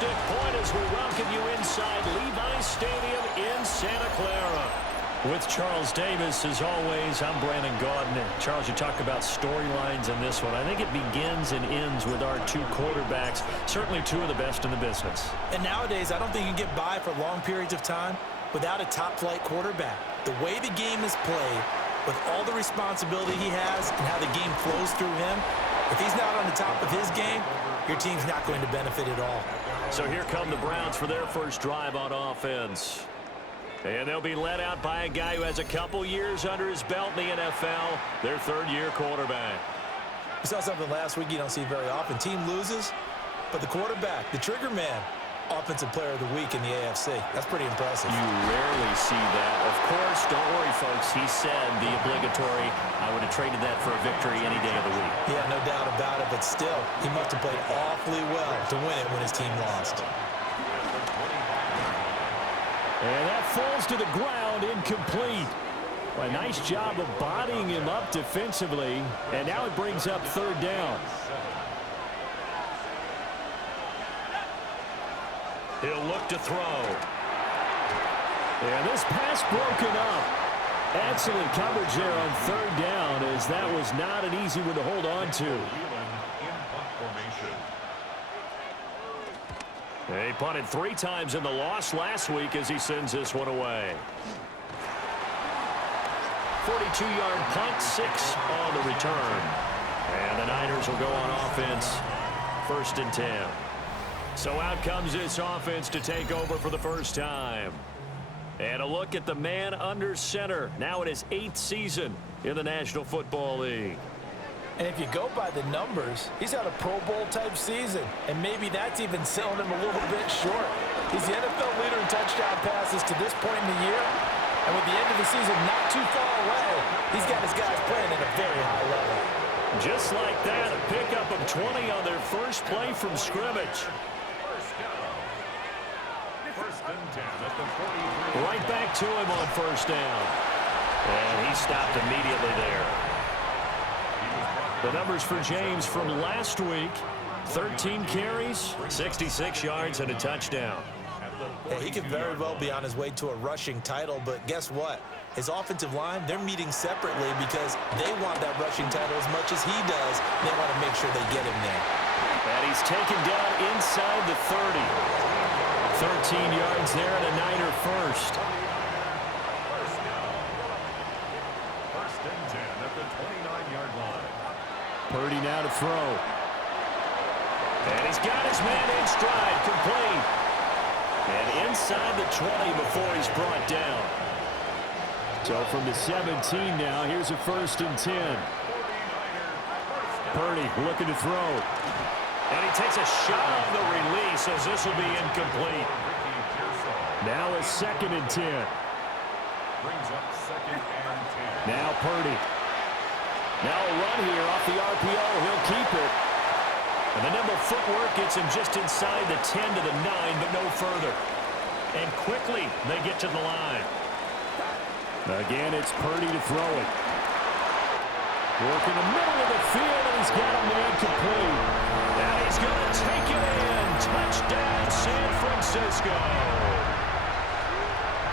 Majestic point as we welcome you inside Levi's Stadium in Santa Clara. With Charles Davis, as always, I'm Brandon Gaudin. Charles, you talk about storylines in this one. I think it begins and ends with our two quarterbacks, certainly two of the best in the business. And nowadays, I don't think you can get by for long periods of time without a top-flight quarterback. The way the game is played, with all the responsibility he has and how the game flows through him, if he's not on the top of his game, your team's not going to benefit at all. So here come the Browns for their first drive on offense. And they'll be led out by a guy who has a couple years under his belt in the NFL, their third-year quarterback. We saw something last week you don't see very often. Team loses, but the quarterback, the trigger man, Offensive Player of the Week in the AFC. That's pretty impressive. You rarely see that. Of course, don't worry, folks. He said the obligatory, I would have traded that for a victory any day of the week. Yeah, no doubt about it, but still, he must have played awfully well to win it when his team lost. And that falls to the ground, incomplete. A nice job of bodying him up defensively, and now it brings up third down. He'll look to throw. And this pass broken up. Excellent coverage there on third down, as that was not an easy one to hold on to. He punted 3 times in the loss last week as he sends this one away. 42-yard punt, 6 on the return. And the Niners will go on offense, 1st and 10. So out comes this offense to take over for the first time. And a look at the man under center, now in his 8th season in the National Football League. And if you go by the numbers, he's had a Pro Bowl-type season, and maybe that's even selling him a little bit short. He's the NFL leader in touchdown passes to this point in the year, and with the end of the season not too far away, he's got his guys playing at a very high level. Just like that, a pickup of 20 on their first play from scrimmage. Right back to him on first down. And he stopped immediately there. The numbers for James from last week, 13 carries, 66 yards, and a touchdown. Well, he could very well be on his way to a rushing title, but guess what? His offensive line, they're meeting separately because they want that rushing title as much as he does. They want to make sure they get him there. And he's taken down inside the 30. 13 yards there and a Niner first. First and 10 at the 29-yard line. Purdy now to throw. And he's got his man in stride, complete. And inside the 20 before he's brought down. So from the 17 now, here's a 1st and 10. Purdy looking to throw. And he takes a shot on the release as this will be incomplete. Now a 2nd and 10. Brings up 2nd and 10. Now Purdy. Now a run here off the RPO. He'll keep it. And the nimble footwork gets him just inside the 10 to the 9, but no further. And quickly they get to the line. Again, it's Purdy to throw it. Work in the middle of the field, and he's got a man complete. And he's going to take it in. Touchdown, San Francisco.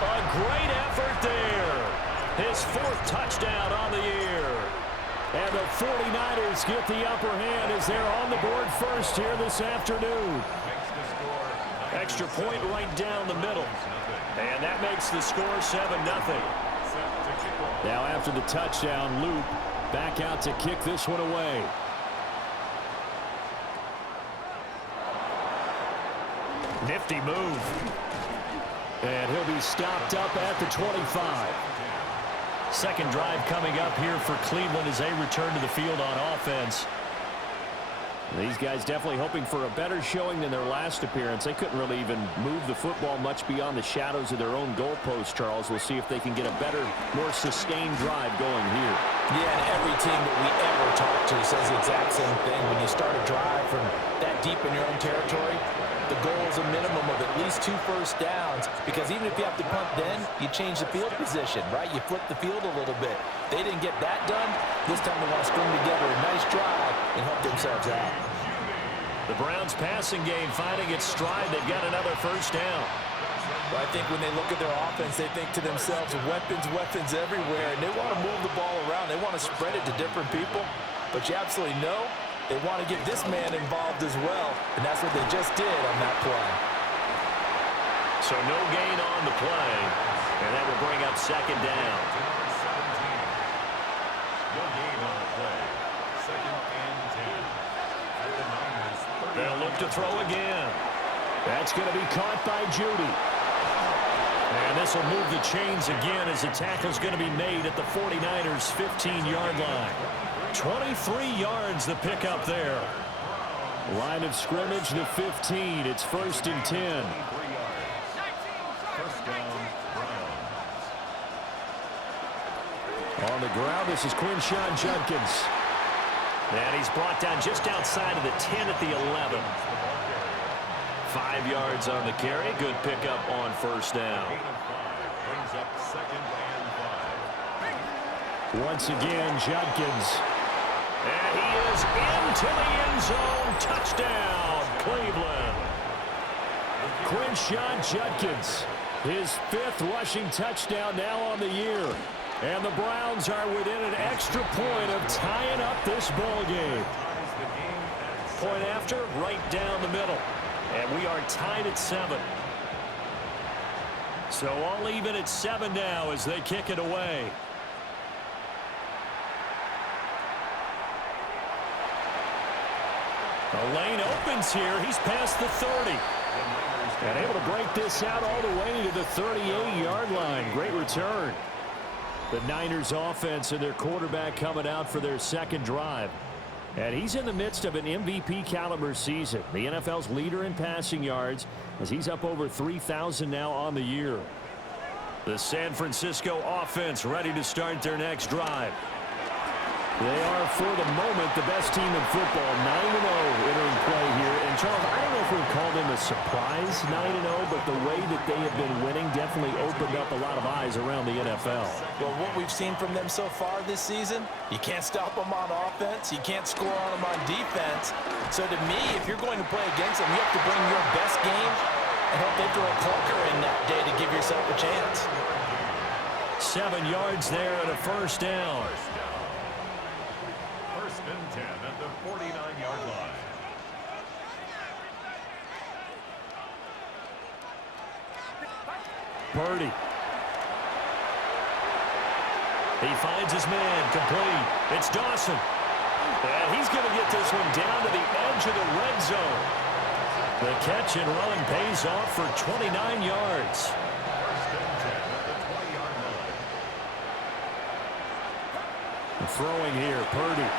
A great effort there. His 4th touchdown on the year. And the 49ers get the upper hand as they're on the board first here this afternoon. Extra point right down the middle. And that makes the score 7-0. Now after the touchdown, Luke back out to kick this one away. Nifty move. And he'll be stopped up at the 25. Second drive coming up here for Cleveland as they return to the field on offense. These guys definitely hoping for a better showing than their last appearance. They couldn't really even move the football much beyond the shadows of their own goalpost, Charles. We'll see if they can get a better, more sustained drive going here. Yeah, and every team that we ever talk to says the exact same thing. When you start a drive from that deep in your own territory, the goal is a minimum of at least 2 first downs, because even if you have to punt then, you change the field position, right? You flip the field a little bit. They didn't get that done. This time they want to string together a nice drive and help themselves out. The Browns passing game finding its stride. They've got another first down. Well, I think when they look at their offense, they think to themselves, weapons, weapons everywhere, and they want to move the ball around. They want to spread it to different people, but you absolutely know they want to get this man involved as well, and that's what they just did on that play. So no gain on the play, and that will bring up second down. No gain on the play. Second and 10. At the Niners, 30. They'll look to throw again. That's going to be caught by Judy. And this will move the chains again as the tackle's going to be made at the 49ers' 15-yard line. 23 yards the pickup there. Line of scrimmage, the 15. It's 1st and 10. First down, Browns. On the ground, this is Quinshawn Judkins. And he's brought down just outside of the 10 at the 11. 5 yards on the carry. Good pickup on first down. Brings up second and 5. Once again, Judkins. And he is into the end zone. Touchdown, Cleveland. Quinshawn Judkins, his 5th rushing touchdown now on the year. And the Browns are within an extra point of tying up this ball game. Point after, right down the middle. And we are tied at 7. So all even at 7 now as they kick it away. The lane opens here. He's past the 30. And able to break this out all the way to the 38-yard line. Great return. The Niners offense and their quarterback coming out for their second drive. And he's in the midst of an MVP caliber season. The NFL's leader in passing yards as he's up over 3,000 now on the year. The San Francisco offense ready to start their next drive. They are, for the moment, the best team in football, 9-0 entering play here. And, Charles, I don't know if we'd call them a surprise 9-0, but the way that they have been winning definitely opened up a lot of eyes around the NFL. Well, what we've seen from them so far this season, you can't stop them on offense. You can't score on them on defense. So, to me, if you're going to play against them, you have to bring your best game and hope they throw a clunker in that day to give yourself a chance. 7 yards there and a first down. First and 10 at the 49-yard line. Purdy. He finds his man, complete. It's Dawson. And he's going to get this one down to the edge of the red zone. The catch and run pays off for 29 yards. First and 10 at the 20-yard line. Throwing here, Purdy.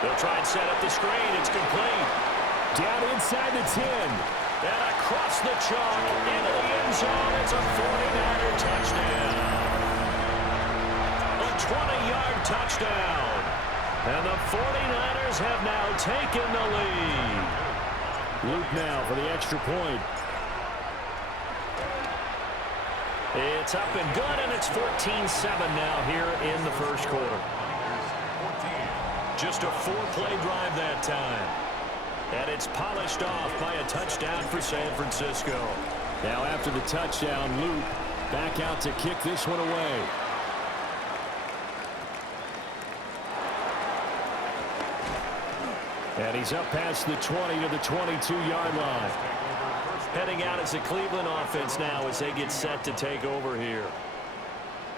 They'll try and set up the screen. It's complete. Down inside the 10. And across the chalk into the end zone. It's a 49er touchdown. A 20-yard touchdown. And the 49ers have now taken the lead. Luke now for the extra point. It's up and good, and it's 14-7 now here in the first quarter. Just a 4-play drive that time. And it's polished off by a touchdown for San Francisco. Now after the touchdown, Luke back out to kick this one away. And he's up past the 20 to the 22-yard line. Heading out as the Cleveland offense now as they get set to take over here.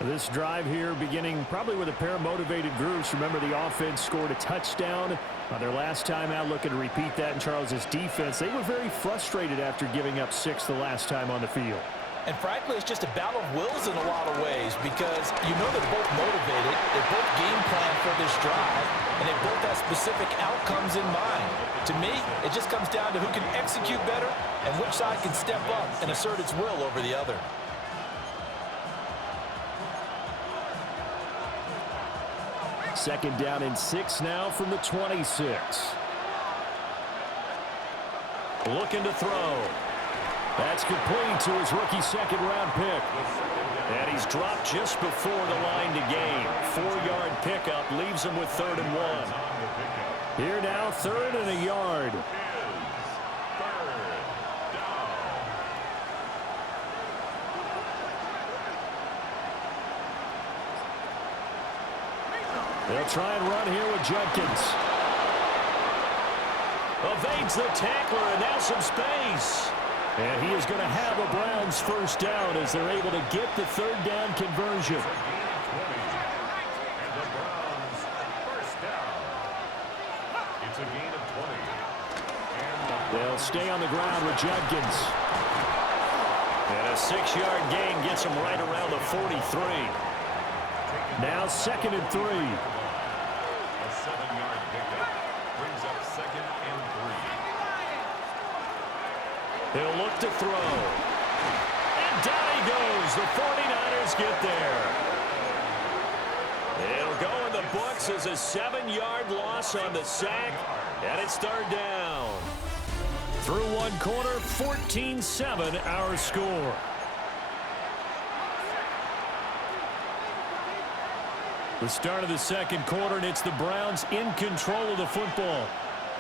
This drive here beginning probably with a pair of motivated groups. Remember, the offense scored a touchdown on their last time out. Looking to repeat that in Charles's defense. They were very frustrated after giving up 6 the last time on the field. And frankly, it's just a battle of wills in a lot of ways because you know they're both motivated, they both game plan for this drive, and they both have specific outcomes in mind. To me, it just comes down to who can execute better and which side can step up and assert its will over the other. Second down and 6 now from the 26. Looking to throw. That's complete to his rookie second-round pick. And he's dropped just before the line to gain. 4-yard pickup leaves him with 3rd and 1. Here now, 3rd and a yard. They'll try and run here with Judkins. Evades the tackler, and now some space. And he is going to have a Browns first down as they're able to get the third down conversion. They'll stay on the ground with Judkins. And a 6-yard gain gets him right around the 43. Now 2nd and 3. A 7-yard pickup brings up 2nd and 3. He'll look to throw. And down he goes. The 49ers get there. It'll go in the books as a 7-yard loss on the sack. And it's third down. Through one quarter, 14-7 our score. The start of the second quarter, and it's the Browns in control of the football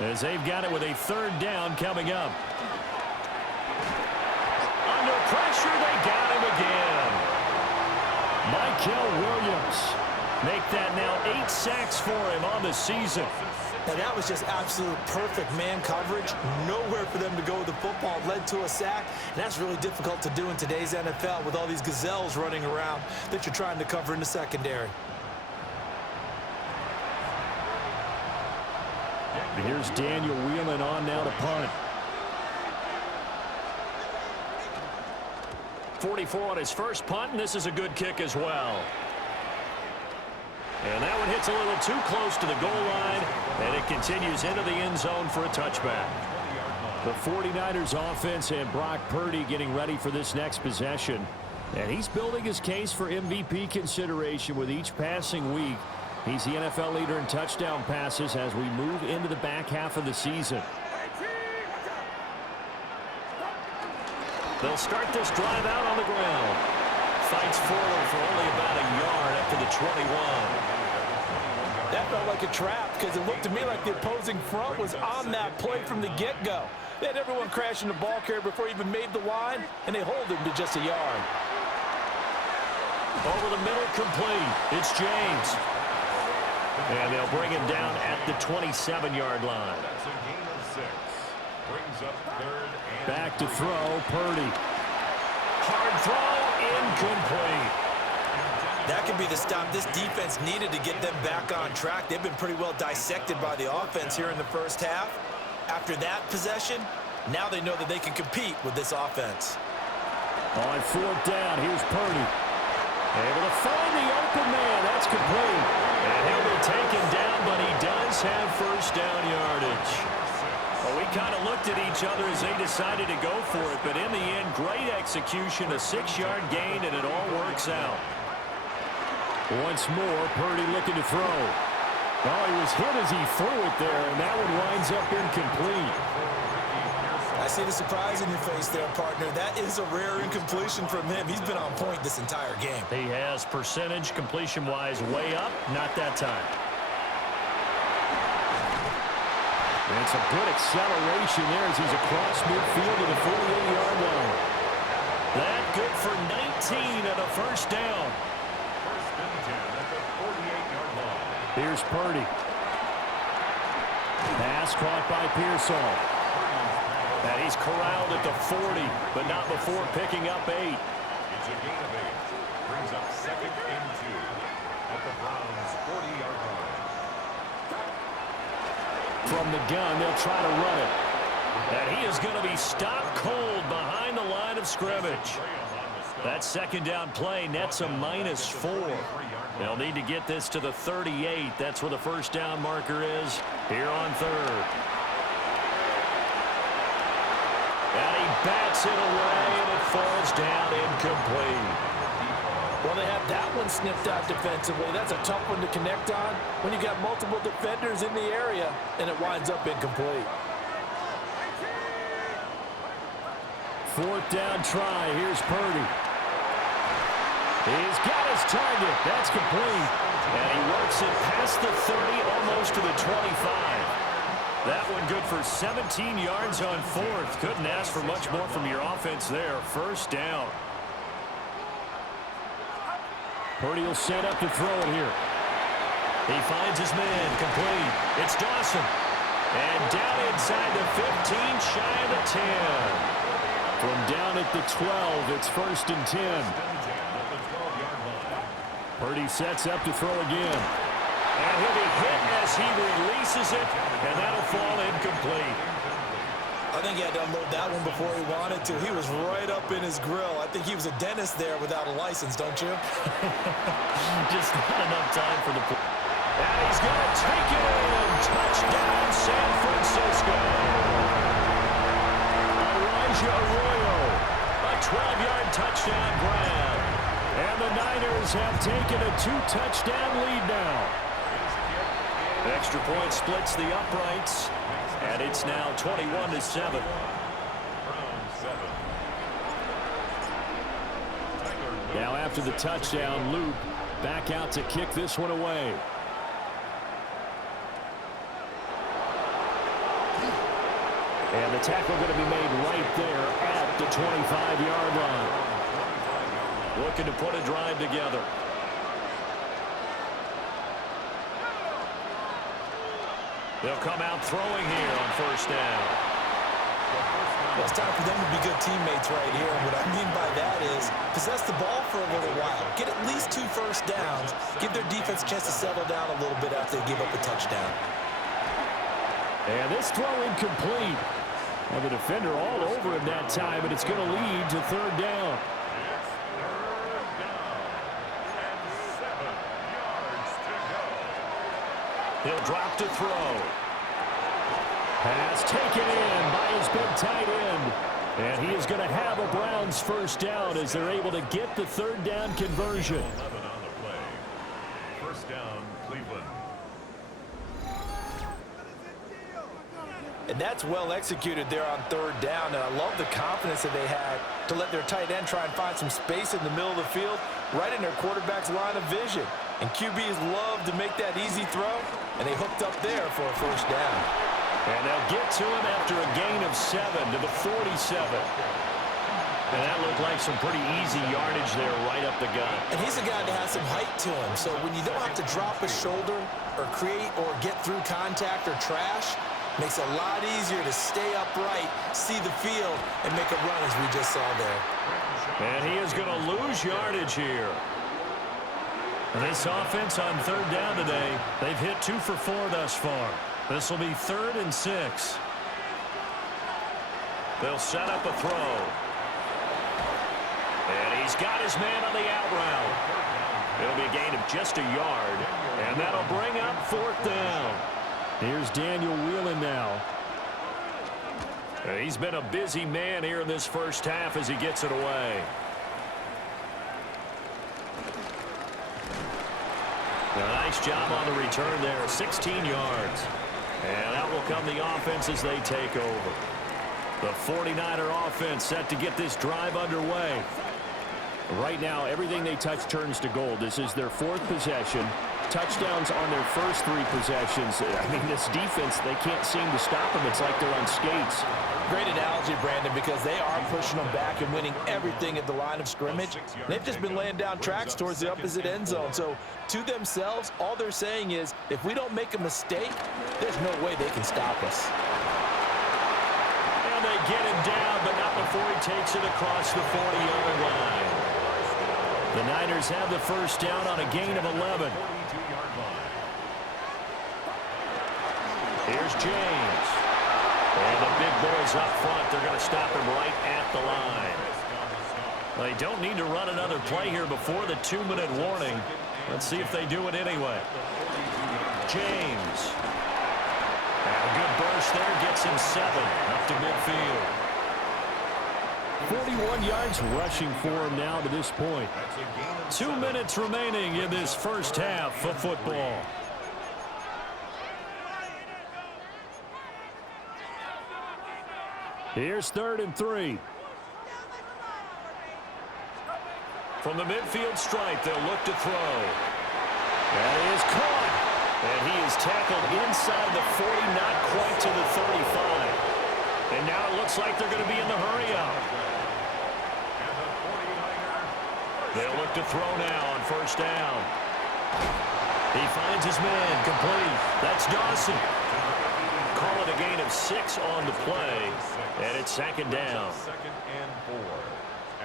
as they've got it with a third down coming up. Under pressure, they got him again. Michael Williams make that now 8 sacks for him on the season. And that was just absolute perfect man coverage. Nowhere for them to go with the football. Led to a sack. And that's really difficult to do in today's NFL with all these gazelles running around that you're trying to cover in the secondary. And here's Daniel Whelan on now to punt. 44 on his first punt, and this is a good kick as well. And that one hits a little too close to the goal line, and it continues into the end zone for a touchback. The 49ers offense and Brock Purdy getting ready for this next possession. And he's building his case for MVP consideration with each passing week. He's the NFL leader in touchdown passes as we move into the back half of the season. They'll start this drive out on the ground. Fights forward for only about a yard up to the 21. That felt like a trap because it looked to me like the opposing front was on that play from the get-go. They had everyone crashing the ball carrier before he even made the line, and they hold him to just a yard. Over the middle, complete. It's James. And they'll bring him down at the 27-yard line. That's a gain of 6. Brings up 3rd and Back to throw, Purdy. Hard throw, incomplete. That could be the stop this defense needed to get them back on track. They've been pretty well dissected by the offense here in the first half. After that possession, now they know that they can compete with this offense. On 4th down, here's Purdy. Able to find the open man. That's complete. And he'll be taken down, but he does have first down yardage. Well, we kind of looked at each other as they decided to go for it, but in the end, great execution, a 6-yard gain, and it all works out. Once more, Purdy looking to throw. Oh, he was hit as he threw it there, and that one winds up incomplete. I see the surprise in your face there, partner. That is a rare incompletion from him. He's been on point this entire game. He has percentage completion-wise way up, not that time. And it's a good acceleration there as he's across midfield to the 48-yard line. That good for 19 and a first down. First and 10 at the 48-yard line. Here's Purdy. Pass caught by Pearsall. And he's corralled at the 40, but not before picking up 8. It's a gain of 8. Brings up 2nd and 2 at the Browns' 40-yard line. From the gun, they'll try to run it. And he is going to be stopped cold behind the line of scrimmage. That second down play nets a -4. They'll need to get this to the 38. That's where the first down marker is here on 3rd. And he bats it away, and it falls down incomplete. Well, they have that one sniffed out defensively. That's a tough one to connect on when you got multiple defenders in the area, and it winds up incomplete. 4th down try. Here's Purdy. He's got his target. That's complete. And he works it past the 30, almost to the 25. That one good for 17 yards on 4th. Couldn't ask for much more from your offense there. First down. Purdy will set up to throw it here. He finds his man, complete. It's Dawson. And down inside the 15, shy of the 10. From down at the 12, it's 1st and 10. Purdy sets up to throw again. And he'll be hit as he releases it, and that'll fall incomplete. I think he had to unload that one before he wanted to. He was right up in his grill. I think he was a dentist there without a license, don't you? Just not enough time for the play. And he's going to take it in. Touchdown, San Francisco. Elijah Arroyo, a 12-yard touchdown grab. And the Niners have taken a 2-touchdown lead now. Extra point splits the uprights. And it's now 21-7. Now after the touchdown, Luke back out to kick this one away. And the tackle going to be made right there at the 25-yard line. Looking to put a drive together. They'll come out throwing here on 1st down. Well, it's time for them to be good teammates right here. And what I mean by that is possess the ball for a little while. Get at least 2 first downs. Give their defense a chance to settle down a little bit after they give up a touchdown. And this throw incomplete. Well, the defender all over him that time, and it's going to lead to 3rd down. He'll drop to throw. Pass taken in by his big tight end. And he is going to have a Browns 1st down as they're able to get the 3rd down conversion. 11 on the play. 1st down, Cleveland. And that's well executed there on 3rd down. And I love the confidence that they had to let their tight end try and find some space in the middle of the field, right in their quarterback's line of vision. And QBs love to make that easy throw, and they hooked up there for a 1st down. And they'll get to him after a gain of 7 to the 47. And that looked like some pretty easy yardage there right up the gut. And he's a guy that has some height to him, so when you don't have to drop a shoulder or create or get through contact or trash, makes it a lot easier to stay upright, see the field, and make a run as we just saw there. And he is going to lose yardage here. And this offense on 3rd down today, they've hit 2 for 4 thus far. This will be 3rd and 6. They'll set up a throw. And he's got his man on the out route. It'll be a gain of just a yard. And that'll bring up 4th down. Here's Daniel Whelan now. He's been a busy man here in this 1st half as he gets it away. A nice job on the return there, 16 yards. And out will come the offense as they take over. The 49er offense set to get this drive underway. Right now, everything they touch turns to gold. This is their 4th possession. Touchdowns on their first 3 possessions. I mean, this defense, they can't seem to stop them. It's like they're on skates. Great analogy, Brandon, because they are pushing them back and winning everything at the line of scrimmage. They've just been laying down tracks towards the opposite end zone. So, to themselves, all they're saying is, if we don't make a mistake, there's no way they can stop us. And they get him down, but not before he takes it across the 40-yard line. The Niners have the 1st down on a gain of 11. Here's James. And the big boys up front, they're going to stop him right at the line. They don't need to run another play here before the 2-minute warning. Let's see if they do it anyway. James. And a good burst there gets him 7 up to midfield. 41 yards rushing for him now to this point. 2 minutes remaining in this 1st half of football. Here's 3rd and 3. From the midfield stripe, they'll look to throw. That is caught. And he is tackled inside the 40, not quite to the 35. And now it looks like they're going to be in the hurry-up. They'll look to throw now on 1st down. He finds his man, complete. That's Dawson. Call it a gain of 6 on the play, and it's second down. Second and 4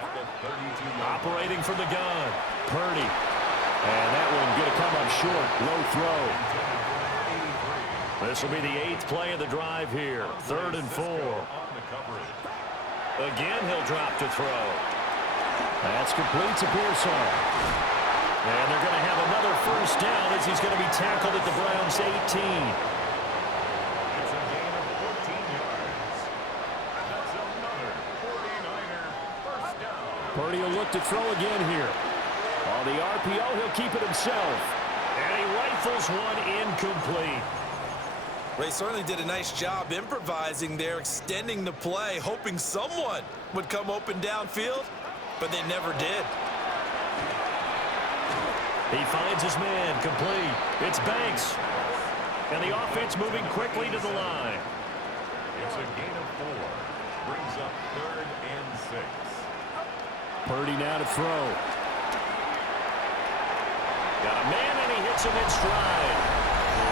at the 32. Operating from the gun, Purdy. And that one going to come up short, low throw. This will be the 8th play of the drive here, 3rd and 4. Again, he'll drop to throw. That's complete to Pearson. And they're going to have another first down as he's going to be tackled at the Browns' 18. It's a gain of 14 yards. That's another 49er first down. Purdy will look to throw again here. On the RPO, he'll keep it himself. And he rifles one incomplete. They certainly did a nice job improvising there, extending the play, hoping someone would come open downfield, but they never did. He finds his man, complete. It's Banks. And the offense moving quickly to the line. It's a gain of 4. Brings up 3rd and 6. Purdy now to throw. Got a man, and he hits him in stride.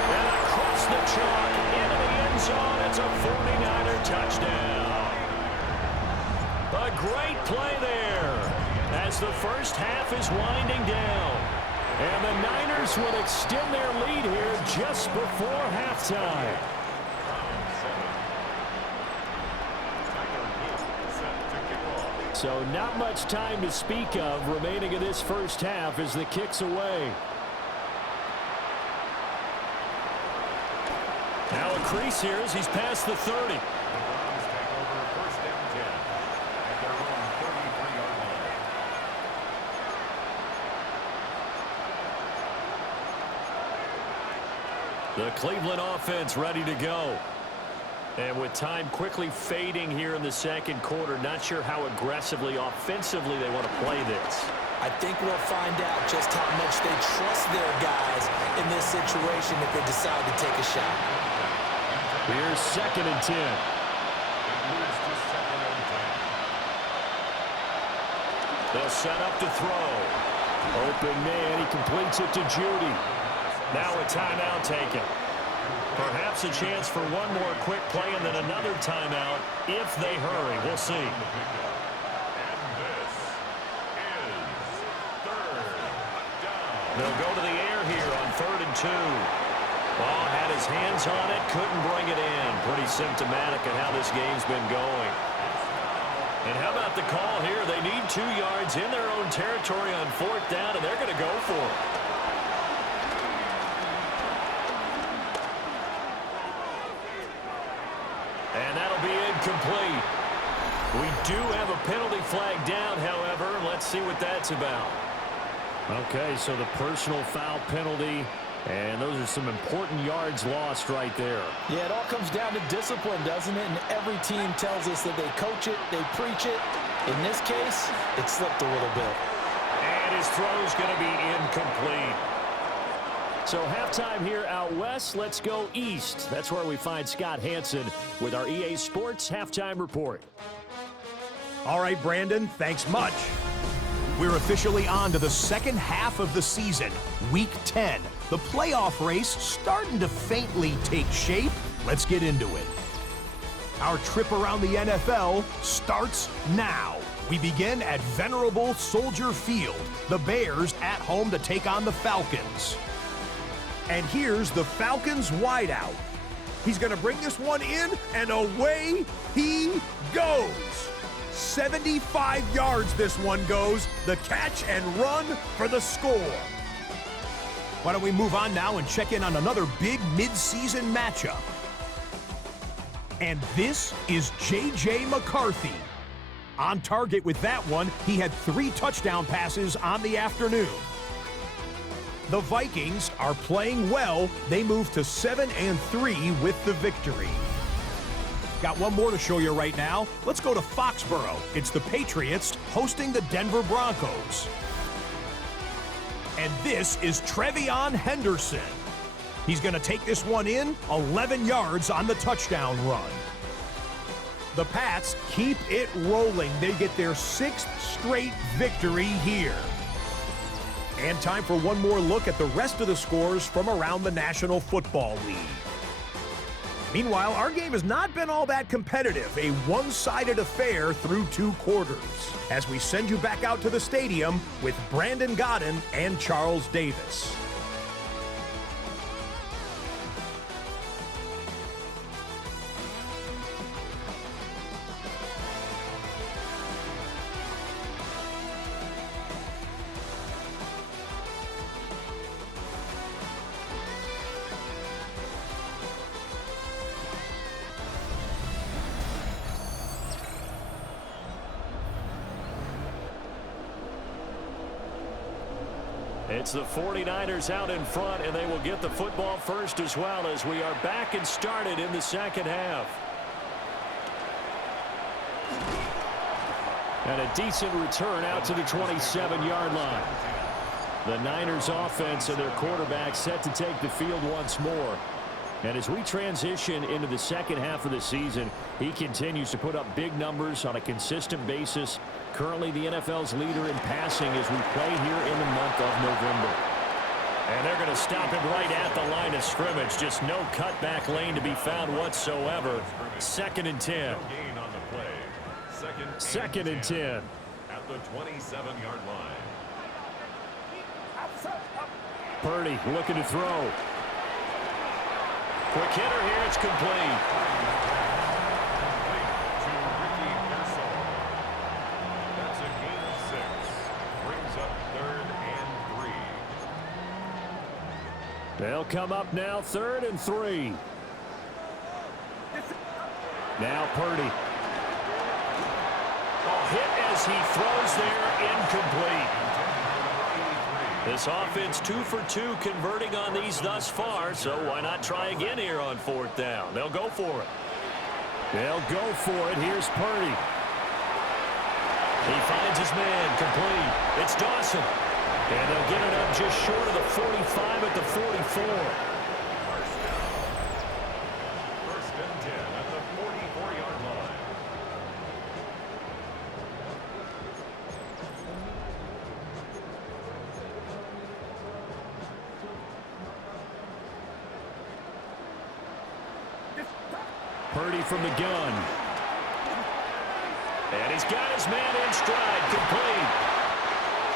And across the chalk, into the end zone, it's a 49er touchdown. A great play there as the first half is winding down. And the Niners would extend their lead here just before halftime. So not much time to speak of remaining in this first half as the kick's away. Now a crease here as he's past the 30. The Browns take over first and 10 at their own 33-yard line. The Cleveland offense ready to go. And with time quickly fading here in the second quarter, not sure how aggressively, offensively they want to play this. I think we'll find out just how much they trust their guys in this situation if they decide to take a shot. Here's 2nd and 10. It moves to 2nd and 10. They'll set up to throw. Open man, he completes it to Judy. Now a timeout taken. Perhaps a chance for one more quick play and then another timeout if they hurry. We'll see. And this is 3rd down. They'll go to the air here on 3rd and 2. Ball had his hands on it, couldn't bring it in. Pretty symptomatic of how this game's been going. And how about the call here? They need 2 yards in their own territory on 4th down, and they're going to go for it. And that'll be incomplete. We do have a penalty flag down, however. Let's see what that's about. Okay, so the personal foul penalty, and those are some important yards lost right there. Yeah, it all comes down to discipline, doesn't it? And every team tells us that they coach it, they preach it. In this case, it slipped a little bit. And his throw's going to be incomplete. So halftime here out west. Let's go east. That's where we find Scott Hansen with our EA Sports Halftime Report. All right, Brandon, thanks much. We're officially on to the second half of the season, Week 10. The playoff race starting to faintly take shape. Let's get into it. Our trip around the NFL starts now. We begin at venerable Soldier Field. The Bears at home to take on the Falcons. And here's the Falcons wideout. He's going to bring this one in, and away he goes. 75 yards this one goes. The catch and run for the score. Why don't we move on now and check in on another big midseason matchup. And this is J.J. McCarthy. On target with that one, he had 3 touchdown passes on the afternoon. The Vikings are playing well. They move to 7-3 with the victory. Got one more to show you right now. Let's go to Foxborough. It's the Patriots hosting the Denver Broncos. And this is Trevion Henderson. He's going to take this one in, 11 yards on the touchdown run. The Pats keep it rolling. They get their 6th straight victory here. And time for one more look at the rest of the scores from around the National Football League. Meanwhile, our game has not been all that competitive, a one-sided affair through 2 quarters, as we send you back out to the stadium with Brandon Godden and Charles Davis. It's the 49ers out in front, and they will get the football first as well as we are back and started in the second half. And a decent return out to the 27-yard line. The Niners offense and their quarterback set to take the field once more. And as we transition into the second half of the season, he continues to put up big numbers on a consistent basis. Currently the NFL's leader in passing as we play here in the month of November. And they're going to stop him right at the line of scrimmage. Just no cutback lane to be found whatsoever. 2nd and 10. Second and 10. At the 27-yard line. Purdy looking to throw. Quick hitter here. It's complete. That's a gain of 6. Brings up 3rd and 3. They'll come up now 3rd and 3. Now Purdy. Hit as he throws there, incomplete. This offense 2 for 2 converting on these thus far, so why not try again here on 4th down? They'll go for it. They'll go for it. Here's Purdy. He finds his man, complete. It's Dawson. And they'll get it up just short of the 45 at the 44. First and 10 at the 44-yard line. Purdy from the gun. And he's got his man in stride, complete.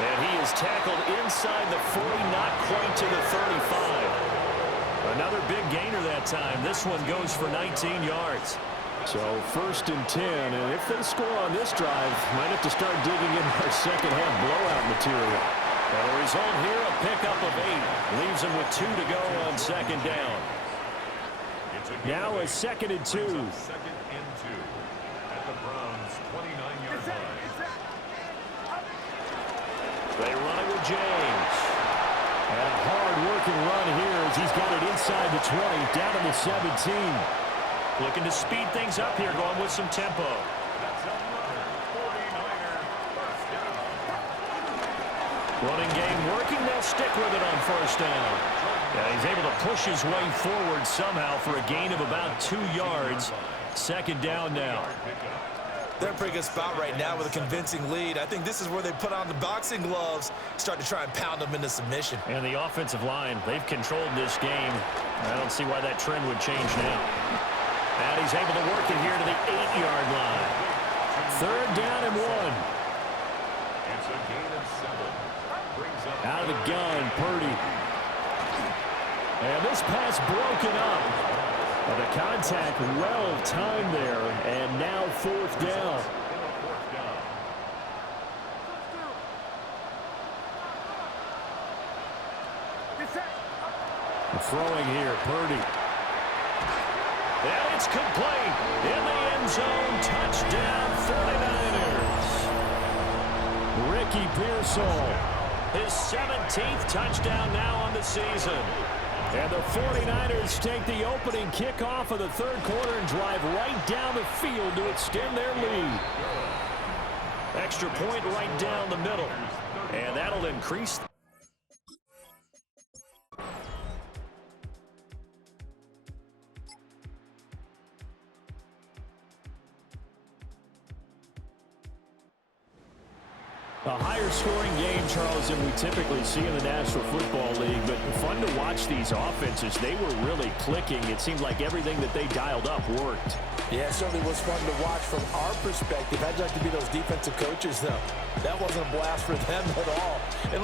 And he is tackled inside the 40, not quite to the 35. Another big gainer that time. This one goes for 19 yards. So 1st and 10, and if they score on this drive, might have to start digging in our second half blowout material. And the result here, a pickup of 8. Leaves them with 2 to go on 2nd down. Now a 2nd and 2. 2nd and 2 at the Browns' 29-yard line. They run it with James. And a hard-working run here as he's got it inside the 20, down to the 17. Looking to speed things up here, going with some tempo. That's another 49er first down. Running game working, they'll stick with it on 1st down. Yeah, he's able to push his way forward somehow for a gain of about 2 yards. 2nd down now. They're in a pretty good spot right now with a convincing lead. I think this is where they put on the boxing gloves, start to try and pound them into submission. And the offensive line, they've controlled this game. I don't see why that trend would change now. And he's able to work it here to the 8-yard line. 3rd down and 1. It's a gain of 7. Brings up Out of the gun, Purdy. And this pass broken up. Well, the contact well timed there, and now 4th down. Throwing here, Purdy. And it's complete. In the end zone, touchdown 49ers. Ricky Pearsall, his 17th touchdown now on the season. And the 49ers take the opening kickoff of the 3rd quarter and drive right down the field to extend their lead. Extra point right down the middle. And that'll increase. A higher scoring game, Charles, than we typically see in the National Football League, but fun to watch these offenses. They were really clicking. It seemed like everything that they dialed up worked. Yeah, it certainly was fun to watch from our perspective. I'd like to be those defensive coaches, though. That wasn't a blast for them at all. And